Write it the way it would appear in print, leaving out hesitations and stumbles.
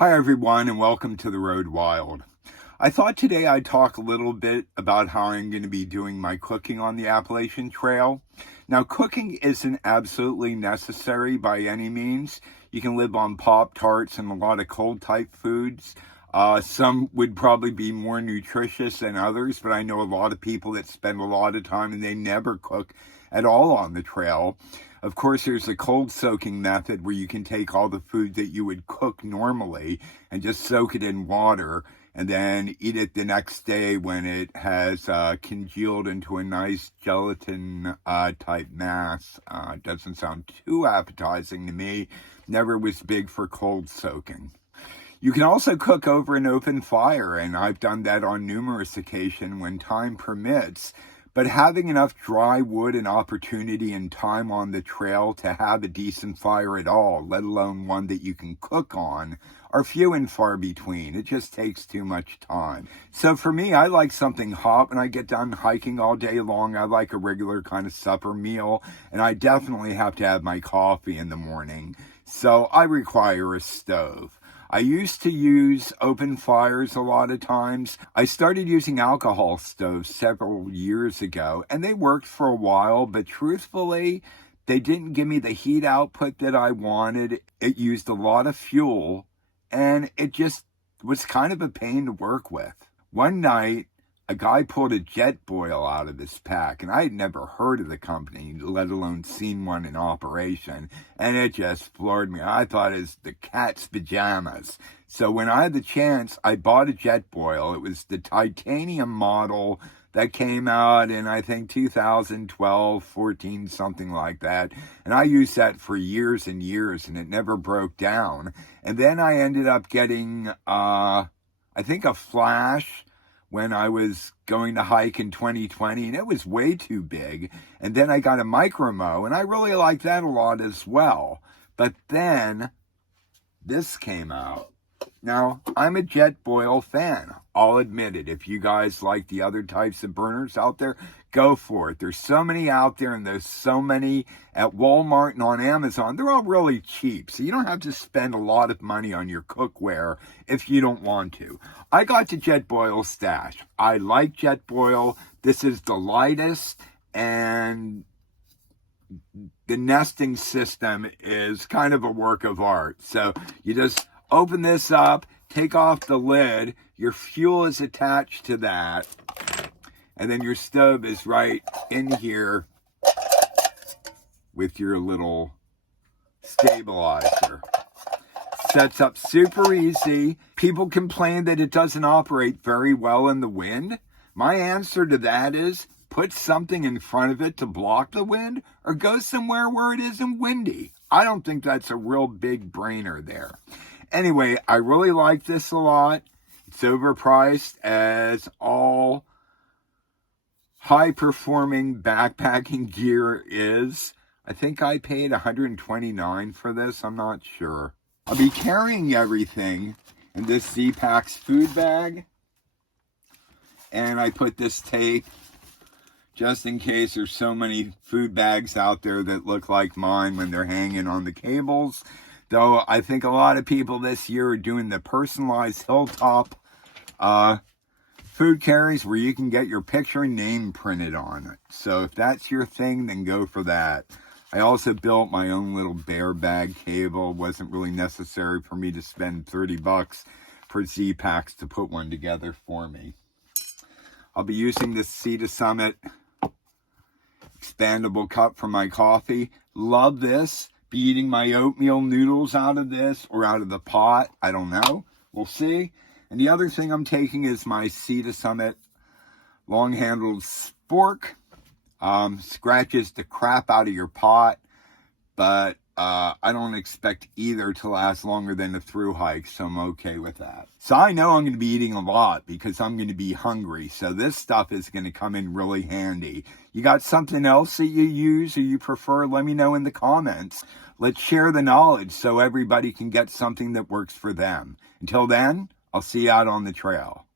Hi everyone, and welcome to The Road Wild. I thought today I'd talk a little bit about how I'm going to be doing my cooking on the Appalachian Trail. Now, cooking isn't absolutely necessary by any means. You can live on Pop-Tarts and a lot of cold type foods. Some would probably be more nutritious than others, but I know a lot of people that spend a lot of time and they never cook at all on the trail. Of course, there's a cold soaking method where you can take all the food that you would cook normally and just soak it in water and then eat it the next day when it has congealed into a nice gelatin type mass. Doesn't sound too appetizing to me. Never was big for cold soaking. You can also cook over an open fire, and I've done that on numerous occasions when time permits. But having enough dry wood and opportunity and time on the trail to have a decent fire at all, let alone one that you can cook on, are few and far between. It just takes too much time. So for me, I like something hot when I get done hiking all day long. I like a regular kind of supper meal, and I definitely have to have my coffee in the morning. So I require a stove. I used to use open fires a lot of times. I started using alcohol stoves several years ago, and they worked for a while, but truthfully, they didn't give me the heat output that I wanted. It used a lot of fuel, and it just was kind of a pain to work with. One night, a guy pulled a jet boil out of his pack, and I had never heard of the company, let alone seen one in operation, and it just floored me. I thought it was the cat's pajamas. So when I had the chance, I bought a jet boil. It was the titanium model that came out in, I think, 2012, 14, something like that. And I used that for years and years, and it never broke down. And then I ended up getting, I think, a Flash when I was going to hike in 2020, and it was way too big. And then I got a Micro-Mo, and I really liked that a lot as well. But then this came out. Now, I'm a jet boil fan. I'll admit it. If you guys like the other types of burners out there, go for it. There's so many out there, and there's so many at Walmart and on Amazon. They're all really cheap, so you don't have to spend a lot of money on your cookware if you don't want to. I got the jet boil stash. I like jet boil. This is the lightest, and the nesting system is kind of a work of art. So you just open this up, take off the lid, your fuel is attached to that, and then your stove is right in here with your little stabilizer. Sets up super easy. People complain that it doesn't operate very well in the wind. My answer to that is put something in front of it to block the wind, or go somewhere where it isn't windy. I don't think that's a real big brainer there. Anyway, I really like this a lot. It's overpriced, as all high-performing backpacking gear is. I think I paid $129 for this. I'm not sure. I'll be carrying everything in this Z-Packs food bag. And I put this tape just in case there's so many food bags out there that look like mine when they're hanging on the cables. Though I think a lot of people this year are doing the personalized hilltop food carries where you can get your picture and name printed on it. So if that's your thing, then go for that. I also built my own little bear bag cable. It wasn't really necessary for me to spend $30 for Z-Packs to put one together for me. I'll be using this Sea to Summit expandable cup for my coffee. Love this. Be eating my oatmeal noodles out of this or out of the pot. I don't know. We'll see. And the other thing I'm taking is my Sea to Summit long-handled spork. Scratches the crap out of your pot, but I don't expect either to last longer than a through hike, so I'm okay with that. So I know I'm going to be eating a lot because I'm going to be hungry, so this stuff is going to come in really handy. You got something else that you use or you prefer? Let me know in the comments. Let's share the knowledge so everybody can get something that works for them. Until then, I'll see you out on the trail.